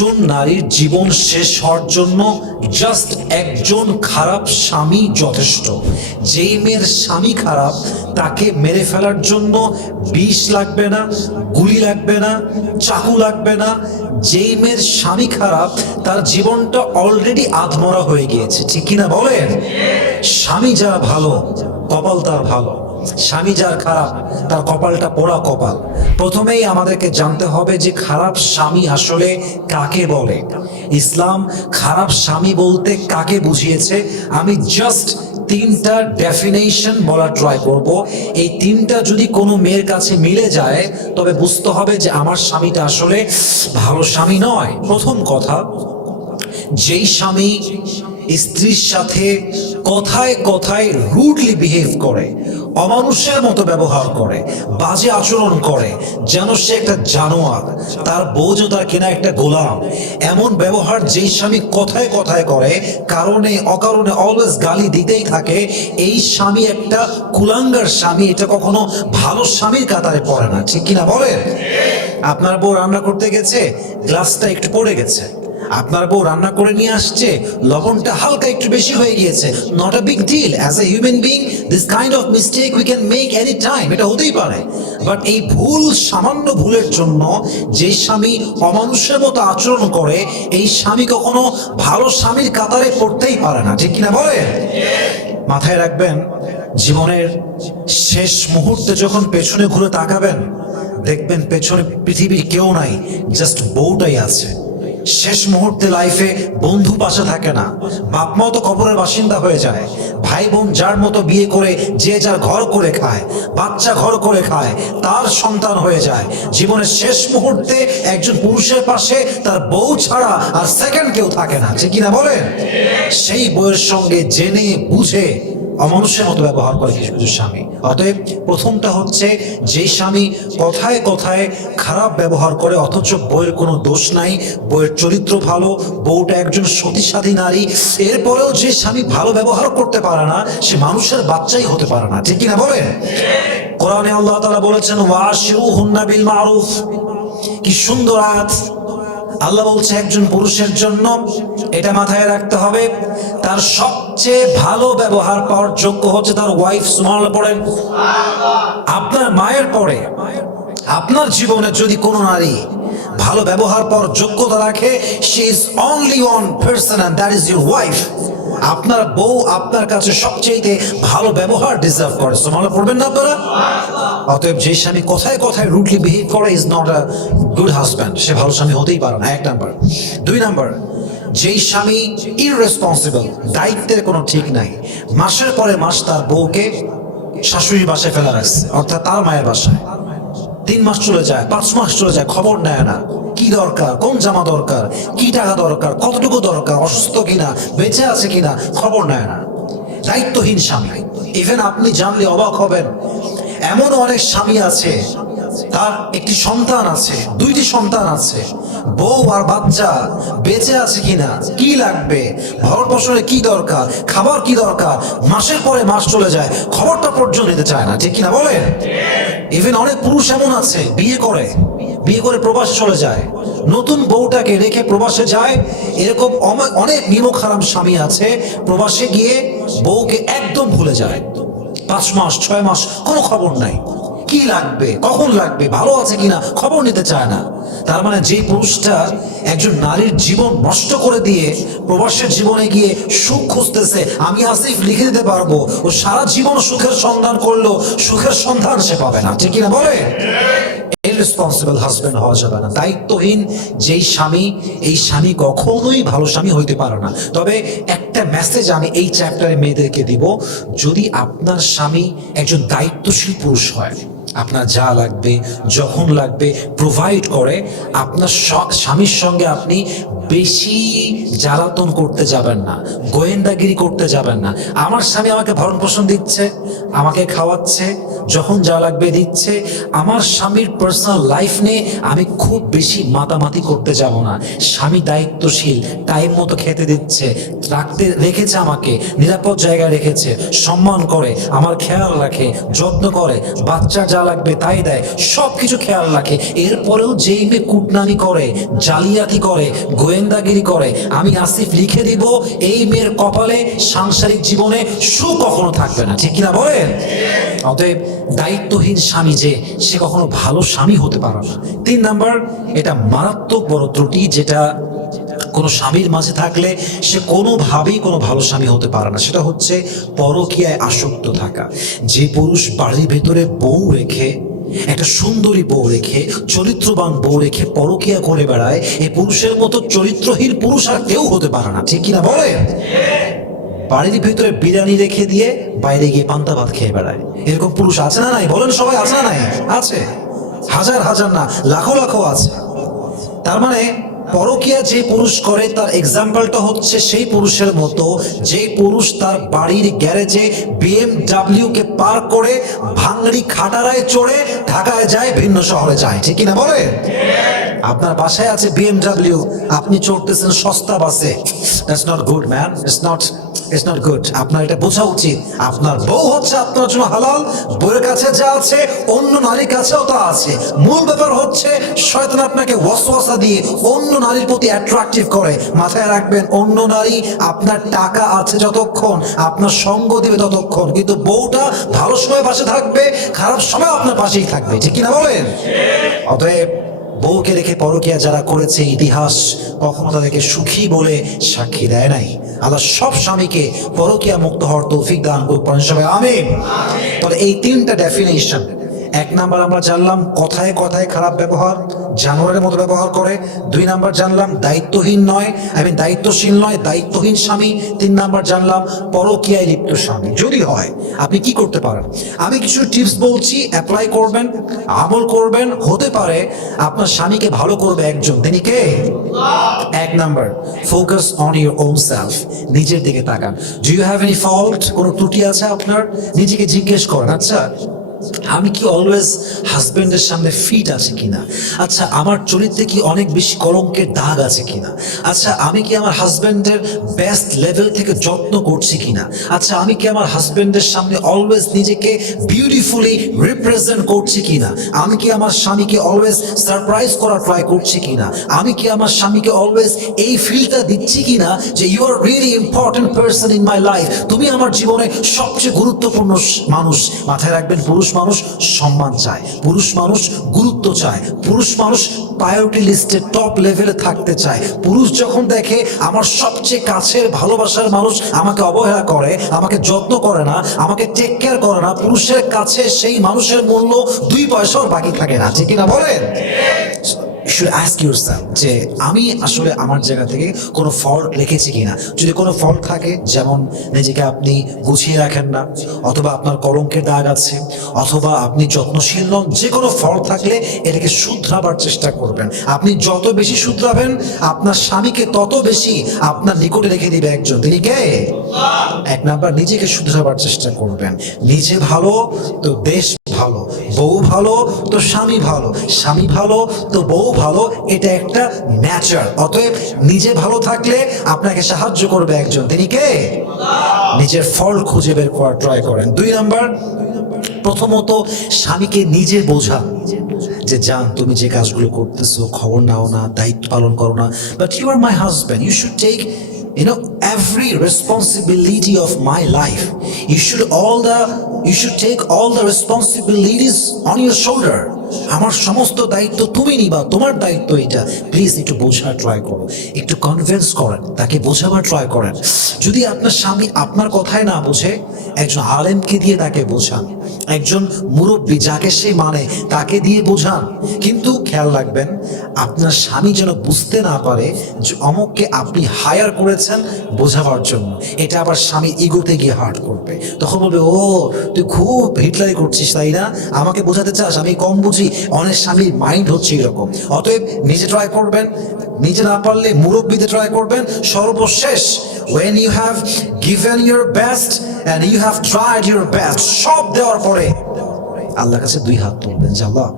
একজন নারীর জীবন শেষ হওয়ার জন্য জাস্ট একজন খারাপ স্বামী যথেষ্ট। যেই মেয়ের স্বামী খারাপ তাকে মেরে ফেলার জন্য বিষ লাগবে না, গুলি লাগবে না, চাকু লাগবে না। যেই মেয়ের স্বামী খারাপ তার জীবনটা অলরেডি আধমরা হয়ে গিয়েছে, ঠিক কিনা বলেন? স্বামী যার ভালো কপাল তার ভালো, স্বামী যার খারাপ তার কপালটা পোড়া কপাল। প্রথমেই আমাদেরকে জানতে হবে যে খারাপ স্বামী আসলে কাকে বলে। ইসলাম খারাপ স্বামী বলতে কাকে বুঝিয়েছে আমি জাস্ট তিনটা ডেফিনেশন বলার ট্রাই করব। এই তিনটা যদি কোনো মেয়ের কাছে মিলে যায় তবে বুঝতে হবে যে আমার স্বামীটা আসলে ভালো স্বামী নয়। প্রথম কথা, যেই স্বামী স্ত্রীর সাথে কথায় কথায় রুডলি বিহেভ করে, অমানুষের মতো ব্যবহার করে, বাজে আচরণ করে, যেন সে একটা জানোয়ার, তার বউ যে তার কেনা একটা গোলাম, এমন ব্যবহার যেই স্বামী কথায় কথায় করে, কারণে অকারণে অলওয়েজ গালি দিতেই থাকে, এই স্বামী একটা কুলাঙ্গার স্বামী। এটা কখনো ভালো স্বামীর কাতারে পড়ে না, ঠিক কিনা বলেন? আপনার বউ রান্না করতে গেছে, গ্লাসটা একটু পড়ে গেছে, আপনার বউ রান্না করে নিয়ে আসছে, লবণটা হালকা একটু বেশি হয়ে গিয়েছে, not a big deal. As a human being this kind of mistake we can make any time, এটা হতেই পারে। বাট এই ভুল, সামান্য ভুলের জন্য যে স্বামী অমানুষের মতো আচরণ করে, এই স্বামী কখনো ভালো স্বামীর কাতারে পড়তেই পারে না, ঠিক কিনা বলে? মাথায় রাখবেন, জীবনের শেষ মুহূর্তে যখন পেছনে ঘুরে তাকাবেন দেখবেন পেছনে পৃথিবীর কেউ নাই, জাস্ট বউটাই আছে। শেষ মুহূর্তে লাইফে বন্ধু পাশে থাকে না, বাপ মাও তো কবরের বাসিন্দা হয়ে যায়, ভাই বোন যার মতো বিয়ে করে যে যার ঘর করে খায়, বাচ্চা ঘর করে খায়, তার সন্তান হয়ে যায়। জীবনের শেষ মুহূর্তে একজন পুরুষের পাশে তার বউ ছাড়া আর সেকেন্ড কেউ থাকে না, ঠিক কিনা বলেন? সেই বউয়ের সঙ্গে জেনে বুঝে অমানুষের মতো ব্যবহার করে কিছু কিছু স্বামী। অতএব প্রথমটা হচ্ছে, যে স্বামী কথায় কথায় খারাপ ব্যবহার করে অথচ বউয়ের কোনো দোষ নাই, বউয়ের চরিত্র ভালো, বউটা একজন সতীসাধী নারী, এরপরেও যে স্বামী ভালো ব্যবহার করতে পারে না সে মানুষের বাচ্চাই হতে পারে না, ঠিক কিনা বলেন? কোরআনে আল্লাহ তাআলা বলেছেন ওয়াশিরুহুন্না বিল মারুফ, কি সুন্দর আয়াত। আল্লাহ বলছে একজন পুরুষের জন্য, এটা মাথায় রাখতে হবে, তার সবচেয়ে ভালো ব্যবহার পাওয়ার যোগ্য হচ্ছে তার ওয়াইফ। সুবহানাল্লাহ পড়েন। আপনার মায়ের পরে আপনার জীবনে যদি কোনো নারী ভালো ব্যবহার পাওয়ার যোগ্যতা রাখে, she is only one person and that is your wife. আপনার বউ আপনার কাছে সবচেয়ে ভালো ব্যবহার ডিজার্ভ করে। সুবহানাল্লাহ পড়বেন না আপনারা? অতএব যে স্বামী কথায় কথায় রুডলি বিহেভ করে is not a good husband, সে ভালো স্বামী হতেই পারে না, এক নাম্বার। দুই নাম্বার, যেই স্বামী ইররেসপন্সিবল, দায়িত্বের কোনো ঠিক নাই, মাসের পরে মাস তার বউকে শাশুড়ির বাসায় ফেলা রাখছে, অর্থাৎ তার মায়ের বাসায়। 3 মাস চলে যায়, 5 মাস চলে যায়, খবর নেয় না, কি দরকার, কোন জামা দরকার, কি টাকা দরকার, কতটুকু দরকার, অসুস্থ কিনা, বেঁচে আছে কিনা, খবর নেয় না। দায়িত্বহীন স্বামী। ইভেন আপনি জানলে অবাক হবেন, এমন অনেক স্বামী আছে তার একটি সন্তান আছে, 2টি সন্তান আছে, বউ আর বাচ্চা বেঁচে আছে কিনা, কি লাগবে, ভরণ পোষণে কি দরকার, খাবার কি দরকার, মাসের পরে মাস চলে যায়, খবরটা পর্যন্ত নিতে চায় না, ঠিক কিনা বলেন? ইভেন অনেক পুরুষ এমন আছে, বিয়ে করে প্রবাসে চলে যায়, নতুন বউটাকে রেখে প্রবাসে যায়। এরকম অনেক নিমক হারাম স্বামী আছে, প্রবাসে গিয়ে বউকে একদম ভুলে যায়, 5 মাস 6 মাস কোনো খবর নাই, কি লাগবে, কখন লাগবে, ভালো আছে কিনা খবর নিতে চায় না। তার মানে যে পুরুষটা একজন নারীর জীবন নষ্ট করে দিয়ে প্রবাসের জীবনে গিয়ে সুখ খুঁজতেছে, আমি আসিফ লিখে দিতে পারবো, ও সারা জীবন সুখের সন্ধান করলো, সুখের সন্ধান সে পাবে না, ঠিক কিনা বলে? ইররেসপন্সিবল হাজবেন্ড হওয়া যাবে না। দায়িত্বহীন যেই স্বামী, এই স্বামী কখনোই ভালো স্বামী হইতে পারে না। তবে একটা মেসেজ আমি এই চ্যাপ্টারে মেয়েদেরকে দিব, যদি আপনার স্বামী একজন দায়িত্বশীল পুরুষ হয়, আপনার যা লাগবে যখন লাগবে প্রোভাইড করে, আপনার স্বামীর সঙ্গে আপনি বেশি জ্বালাতন করতে যাবেন না, গোয়েন্দাগিরি করতে যাবেন না। আমার স্বামী আমাকে ভরণ পোষণ দিচ্ছে, আমাকে খাওয়াচ্ছে, যখন যা লাগবে দিচ্ছে, আমার স্বামীর পার্সোনাল লাইফ নিয়ে আমি খুব বেশি মাতামাতি করতে যাব না। স্বামী দায়িত্বশীল, টাইম মতো খেতে দিচ্ছে, রেখেছে, আমাকে নিরাপদ জায়গায় রেখেছে, সম্মান করে, আমার খেয়াল রাখে, যত্ন করে, বাচ্চার যা যা লাগবে তাই দেয়, সব কিছু খেয়াল রাখে, এরপরেও যেই মেয়ে কুটনামি করে, জালিয়াতি করে, গোয়েন্দাগিরি করে, আমি আসিফ লিখে দিব এই মেয়ের কপালে সাংসারিক জীবনে সুখ কখনো থাকবে না। ঠিক কিনা বলেন? অতএব দায়িত্বহীন স্বামী যে, সে কখনো ভালো স্বামী হতে পারে না। 3 নাম্বার, এটা মারাত্মক বড় ত্রুটি, যেটা কোনো স্বামীর মাঝে থাকলে সে কোনোভাবেই কোনো ভালো স্বামী হতে পারে না। সেটা হচ্ছে পরকীয়ায় আসক্ত থাকা। যে পুরুষ বাড়ির ভেতরে বউ রেখে, একটা সুন্দরী বউ রেখে, চরিত্রবান বউ রেখে পরকীয়া করে বেড়ায়, এই পুরুষের মতো চরিত্রহীন পুরুষ আর কেউ হতে পারে না। ঠিক কিনা বলে? বাড়ির ভিতরে বিরিয়ানি রেখে দিয়ে বাইরে গিয়ে পান্তা ভাত খেয়ে বেড়ায়, এরকম পুরুষ আছে না নাই? বলেন সবাই, আছে না নাই? আছে, হাজার হাজার না লাখো লাখো আছে। তার মানে পরকীয়া যে পুরুষ করে তার এক্সাম্পলটা হচ্ছে সেই পুরুষের মতো যে পুরুষ তার বাড়ির গ্যারেজে BMW কে পার করে ভাঙড়ি খাটারায় চড়ে ঢাকায় যায়, ভিন্ন শহরে যায়। ঠিক কিনা বলে? আপনার বাসায় আছে BMW, আপনি চড়তেছেন সস্তা বাসে। That's not good man, it's not good. আপনার এটা বোঝা উচিত, আপনার বউ হচ্ছে আপনার জন্য হালাল। বউয়ের কাছে যা আছে অন্য নারীর কাছেও তা আছে। মূল ব্যাপার হচ্ছে শয়তান আপনাকে ওয়াসওয়াসা দিয়ে অন্য নারীর প্রতি অ্যাট্রাকটিভ করে। মাথায় রাখবেন, অন্য নারী আপনার টাকা আছে যতক্ষণ, আপনার সঙ্গ দিবে ততক্ষণ, কিন্তু বউটা ভালো সময় পাশে থাকবে, খারাপ সময় আপনার পাশেই থাকবে। ঠিক কিনা বলেন? অতএব বউকে রেখে পরকীয়া যারা করেছে, ইতিহাস কখনো তাদেরকে সুখী বলে সাক্ষী দেয় নাই। আল্লাহ সব স্বামীকে পরকীয়া মুক্ত হওয়ার তৌফিক দান করুন সবাই, আমিন। তাহলে এই 3টা ডেফিনেশন। 1 নাম্বার আমরা জানলাম কথায় কথায় খারাপ ব্যবহার, জানোয়ারের মতো ব্যবহার করে। 2 নাম্বার জানলাম দায়িত্বহীন নয়, দায়িত্বশীল নয়, দায়িত্বহীন স্বামী। 3 নাম্বার জানলাম পরকীয়ায় লিপ্ত স্বামী যদি হয় আপনি কি করতে পারেন। আমি কিছু টিপস বলছি, অ্যাপ্লাই করবেন, আমল করবেন, হতে পারে আপনার স্বামীকে ভালো করবে একজন। তিনি কে? 1 number, focus on your own self. নিজের দিকে তাকান। Do you have any fault? কোনো ত্রুটি আছে আপনার? নিজেকে জিজ্ঞেস করেন, আচ্ছা আমি কি অলওয়েজ হাজবেন্ডের সামনে ফিট আছে কিনা? আচ্ছা আমার চরিত্রে কি অনেক বেশি কলঙ্কের দাগ আছে কিনা? আচ্ছা আমি কি আমার হাজবেন্ডের বেস্ট লেভেল থেকে যত্ন করছি কিনা? আচ্ছা আমি কি আমার হাজবেন্ডের সামনে অলওয়েজ নিজেকে বিউটিফুলি রিপ্রেজেন্ট করছি কিনা? আমি কি আমার স্বামীকে অলওয়েজ সারপ্রাইজ করার ট্রাই করছি কিনা? আমি কি আমার স্বামীকে অলওয়েজ এই ফিলটা দিচ্ছি কিনা যে you are really important person in my life, তুমি আমার জীবনে সবচেয়ে গুরুত্বপূর্ণ মানুষ। মাথায় রাখবেন, পুরুষ মানুষ সম্মান চায়, পুরুষ মানুষ গুরুত্ব চায়, পুরুষ মানুষ প্রায়োরিটি লিস্টে টপ লেভেলে থাকতে চায়। পুরুষ যখন দেখে আমার সবচেয়ে কাছের ভালোবাসার মানুষ আমাকে অবহেলা করে, আমাকে যত্ন করে না, আমাকে টেক কেয়ার করে না, পুরুষের কাছে সেই মানুষের মূল্য 2 পয়সাও বাকি থাকে না। ঠিক কিনা বলেন? You should ask yourself যে আমি আসলে আমার জায়গা থেকে কোনো ফল্ট রেখেছি কিনা। যদি কোনো ফল্ট থাকে, যেমন নিজেকে আপনি গুছিয়ে রাখেন না, অথবা আপনার কলঙ্কের দাগ আছে, অথবা আপনি যত্নশীল নন, যে কোনো ফল্ট থাকলে এটাকে শুধরাবার চেষ্টা করবেন। আপনি যত বেশি শুধরাবেন আপনার স্বামীকে তত বেশি আপনার নিকটে রেখে দিবে একজন। তিনি কে? 1 নাম্বার, নিজেকে শুধরাবার চেষ্টা করবেন। নিজে ভালো তো দেশ ভালো, বউ ভালো তো স্বামী ভালো, স্বামী ভালো তো বউ ভালো। এটা একটা ন্যাচার। অতএব নিজে ভালো থাকলে আপনাকে সাহায্য করবে একজন। তিনি কে? নিজের ফল খুঁজে বের করার ট্রাই করেন। 2 নাম্বার, প্রথমত স্বামীকে নিজে বোঝা যে জান তুমি যে কাজগুলো করতেছো খবর নাও না, দায়িত্ব পালন করো না, but you are my husband, you should take every responsibility of my life. You should take all the responsibilities on your shoulder. আমার সমস্ত দায়িত্ব তুমি নিবা, তোমার দায়িত্ব এটা। প্লিজ একটু বোঝার ট্রাই করো, একটু কনভিন্স করেন, তাকে বোঝাবার ট্রাই করেন। যদি আপনার স্বামী আপনার কথায় না বোঝে, একজন আলেমকে দিয়ে তাকে বোঝান, একজন মুরব্বী যাকে সে মানে তাকে দিয়ে বোঝান। কিন্তু খেয়াল রাখবেন, আপনার স্বামী যেন বুঝতে না পারে যে অমুককে আপনি হায়ার করেছেন বোঝাবার জন্য। এটা আবার স্বামী ইগোতে গিয়ে হার্ট করবে। তখন বলবে, ও তুই খুব হিটলারি করছিস তাই না, আমাকে বোঝাতে চাস আমি কম বুঝি। অনেক স্বামীর মাইন্ড হচ্ছে এরকম। অতএব নিজে ট্রাই করবেন, নিজে না পারলে মুরব্বীতে ট্রাই করবেন। সর্বশেষ, when you have given your best and you have tried your best, সব দেওয়ার পরে আল্লাহর কাছে 2 হাত তুলবেন যে আল্লাহ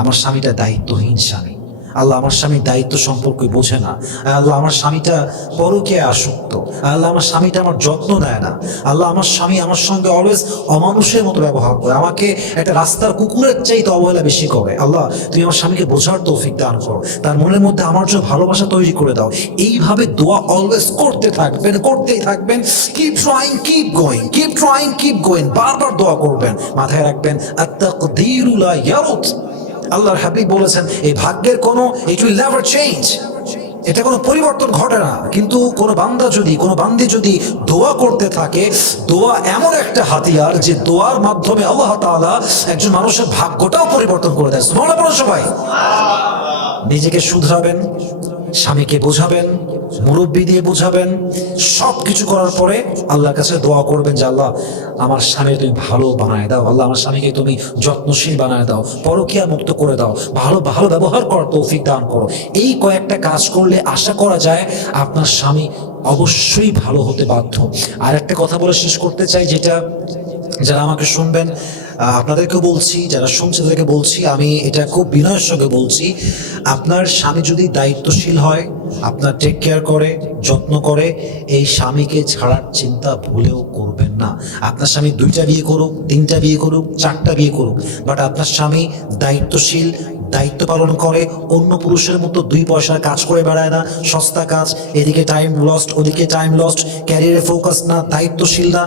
আমার স্বামীটা দায়িত্বহীন স্বামী, আল্লাহ আমার স্বামীর দায়িত্ব সম্পর্কে বোঝে না, আল্লাহ আমার স্বামীটা পরকীয়ায় আসক্ত, আল্লাহ আমার স্বামীটা আমার যত্ন নেয় না, আল্লাহ আমার স্বামী আমার সঙ্গে অলওয়েজ অমানুষের মতো ব্যবহার করে, আমাকে একটা রাস্তার কুকুরের চাইতে অবহেলা বেশি করে। আল্লাহ তুমি আমার স্বামীকে বোঝার তৌফিক দান করো, তার মনের মধ্যে আমার জন্য ভালোবাসা তৈরি করে দাও। এইভাবে দোয়া অলওয়েজ করতে থাকবেন, করতেই থাকবেন। Keep trying, keep going, keep trying, keep going, বারবার দোয়া করবেন। মাথায় রাখবেন আত-তাকদীরু লা ইয়ারুদ, আল্লাহর হাবিব বলেছেন এই ভাগ্যের কোনো, ইট উইল নেভার চেঞ্জ, এটা কোনো পরিবর্তন ঘটে না। কিন্তু কোনো বান্দা যদি, কোনো বান্দি যদি দোয়া করতে থাকে, দোয়া এমন একটা হাতিয়ার যে দোয়ার মাধ্যমে আল্লাহ তাআলা একজন মানুষের ভাগ্যটাও পরিবর্তন করে দেয়। সুবহানাল্লাহ বলো সবাই। নিজেকে শুধরাবেন, স্বামীকে বোঝাবেন, মুরব্বী দিয়ে বোঝাবেন, সব কিছু করার পরে আল্লাহর কাছে দোয়া করবেন যে আল্লাহ আমার স্বামীকে তুমি ভালো বানায় দাও, আল্লাহ আমার স্বামীকে তুমি যত্নশীল বানায় দাও, পরকীয়া মুক্ত করে দাও, ভালো ভালো ব্যবহার করার তৌফিক দান করো। এই কয়েকটা কাজ করলে আশা করা যায় আপনার স্বামী অবশ্যই ভালো হতে বাধ্য। আর একটা কথা বলে শেষ করতে চাই, যেটা যারা আমাকে শুনবেন আপনাদেরকে বলছি, যারা শুনছে তাদেরকে বলছি, আমি এটা খুব বিনয়ের সঙ্গে বলছি, আপনার স্বামী যদি দায়িত্বশীল হয়, আপনার টেক কেয়ার করে, যত্ন করে, এই স্বামীকে ছাড়ার চিন্তা ভুলেও করবেন না। আপনার স্বামী 2টা বিয়ে করুক, 3টা বিয়ে করুক, 4টা বিয়ে করুক, বাট আপনার স্বামী দায়িত্বশীল, দায়িত্ব পালন করে, অন্য পুরুষের মতো 2 পয়সার কাজ করে বেড়ায় না, সস্তা কাজ, এদিকে টাইম লস্ট, ওদিকে টাইম লস্ট, ক্যারিয়ারে ফোকাস না, দায়িত্বশীল না,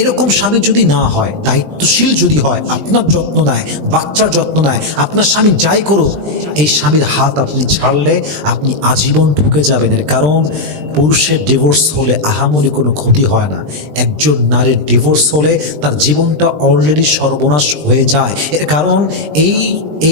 এরকম স্বামী যদি না হয়, দায়িত্বশীল যদি হয়, আপনার যত্ন নেয়, বাচ্চার যত্ন নেয়, আপনার স্বামী যাই করুক, এই স্বামীর হাত আপনি ছাড়লে আপনি আজীবন ঢুকে যাবেন। এর কারণ পুরুষের ডিভোর্স হলে আহামরি কোনো ক্ষতি হয় না, একজন নারীর ডিভোর্স হলে তার জীবনটা অলরেডি সর্বনাশ হয়ে যায়। এর কারণ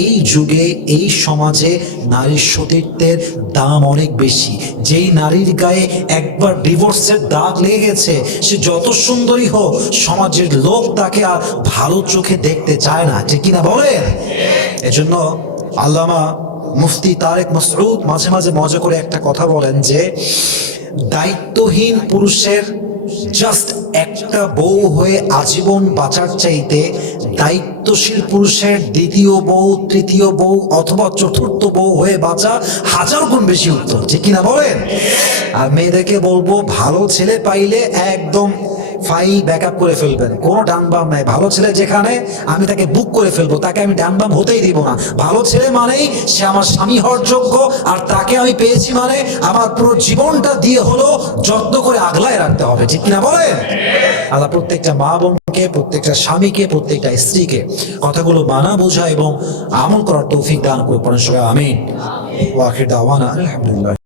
এই যুগে, এই সমাজে নারীর সতীত্বের দাম অনেক বেশি। যেই নারীর গায়ে একবার ডিভোর্সের দাগ লেগে গেছে, সে যত সুন্দরী হোক, সমাজের লোক তাকে আর ভালো চোখে দেখতে চায় না, ঠিক কিনা বলেন? এজন্য আল্লামা মুফতি তারেক মাসউদ মাঝে মাঝে মজা করে একটা কথা বলেন যে দায়িত্বহীন পুরুষের জাস্ট একটা বউ হয়ে আজীবন বাঁচার চাইতে দায়িত্বশীল পুরুষের 2য় বউ, 3য় বউ অথবা 4র্থ বউ হয়ে বাঁচা 1000 গুণ বেশি উত্তম, ঠিক কিনা বলেন? আর মেয়েদেরকে বলবো, ভালো ছেলে পাইলে একদম ফাইল ব্যাকআপ করে ফেলবেন, কোনো ডান বাম নাই। ভালো ছেলে যেখানে, আমি তাকে বুক করে ফেলবো, তাকে আমি ডান বাম হতেই দিব না। ভালো ছেলে মানেই সে আমার স্বামী হওয়ার যোগ্য, আর তাকে আমি পেয়েছি মানে আমার পুরো জীবনটা দিয়ে হলো যত্ন করে আগলায় রাখতে হবে, ঠিক কিনা বলেন? আল্লাহ প্রত্যেকটা মা বোনকে, প্রত্যেকটা স্বামীকে, প্রত্যেকটা স্ত্রীকে কথাগুলো মানা, বোঝা এবং আমল করার তৌফিক দান করে পড়েন সবাই। আমিন। ওয়া আখির দাওয়ানা আলহামদুলিল্লাহ।